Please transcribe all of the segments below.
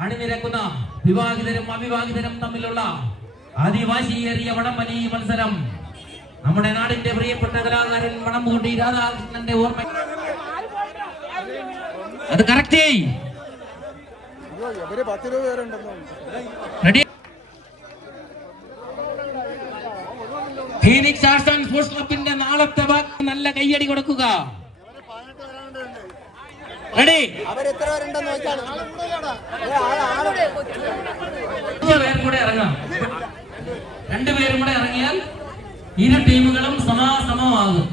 അണിനിരക്കുന്ന വിവാഹിതരും അവിവാഹിതരും തമ്മിലുള്ള ആദിവാസിയേറിയ വടംവലി മത്സരം നമ്മുടെ നാടിന്റെ പ്രിയപ്പെട്ട കലാകാരൻ മണമ്പൂട്ടി രാധാകൃഷ്ണന്റെ ഓർമ്മ അത് correct Phoenix arts and sports ക്ലബിന്റെ നാളത്തെ നല്ല കയ്യടി കൊടുക്കുക. റെഡി പേരും കൂടെ ഇറങ്ങാം. രണ്ടുപേരും കൂടെ ഇറങ്ങിയാൽ ഇരു ടീമുകളും സമാസമമാകും.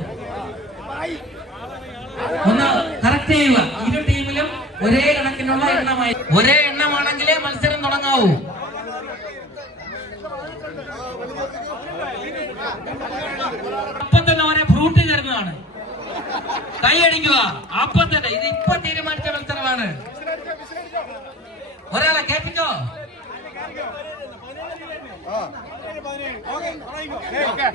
ഒന്ന് കറക്റ്റ് ചെയ്യുക. ഇരു ടീമിലും ഒരേ കണക്കിനുള്ള എണ്ണമായി ഒരേ എണ്ണമാണെങ്കിലേ മത്സരം തുടങ്ങാവൂ. അപ്പം തന്നെ ഒരേ ഫ്രൂട്ട് ചേർന്നതാണ്. കൈയടിക്കുക. അപ്പം തന്നെ ഇത് ഇപ്പൊ തീരുമാനിച്ച മത്സരമാണ്. ഒരാളെ കേൾപ്പിക്കോ.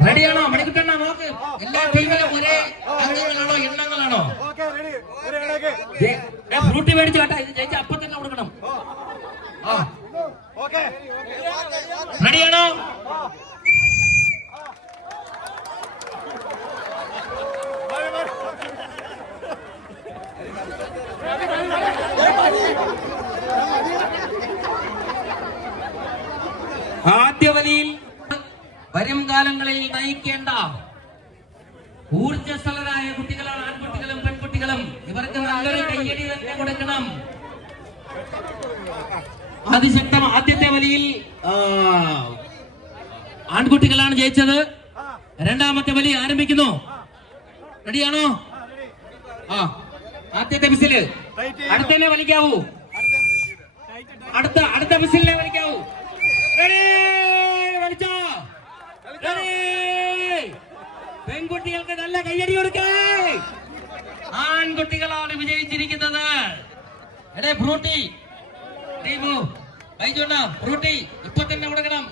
റെഡിയാണോ? മണിക്കുട്ടണ്ണ നോക്ക്. എല്ലാ ടീമിലും ഒരേ അംഗങ്ങളാണോ എണ്ണങ്ങളാണോ? ഫ്രൂട്ടി മേടിച്ചു കേട്ടാ. ഇത് ജയിച്ച അപ്പം തന്നെ കൊടുക്കണം. റെഡിയാണോ? ആദ്യ വലിയിൽ വരും കാലങ്ങളിൽ നയിക്കേണ്ട ഊർജ്ജസ്വലരായ കുട്ടികളാണ് ആൺകുട്ടികളും പെൺകുട്ടികളും. ഇവർക്ക് നല്ലൊരു കയ്യടി തന്നെ കൊടുക്കണം. അതിശക്തം. ആദ്യത്തെ വലിയിൽ ആൺകുട്ടികളാണ് ജയിച്ചത്. രണ്ടാമത്തെ വലി ആരംഭിക്കുന്നു. റെഡിയാണോ? ആദ്യത്തെ വിസില് അടുത്തന്നെ വലിക്കാവൂ. അടുത്ത വിസിലിനെ വലിക്കാവൂ. വലിച്ചോ. പെൺകുട്ടികൾക്ക് നല്ല കയ്യടി കൊടുക്കേ. ആൺകുട്ടികളാണ് വിജയിച്ചിരിക്കുന്നത്. എടേ ഫ്രൂട്ടി ടീമു ഫ്രൂട്ടി ഇപ്പൊ തന്നെ കൊടുക്കണം.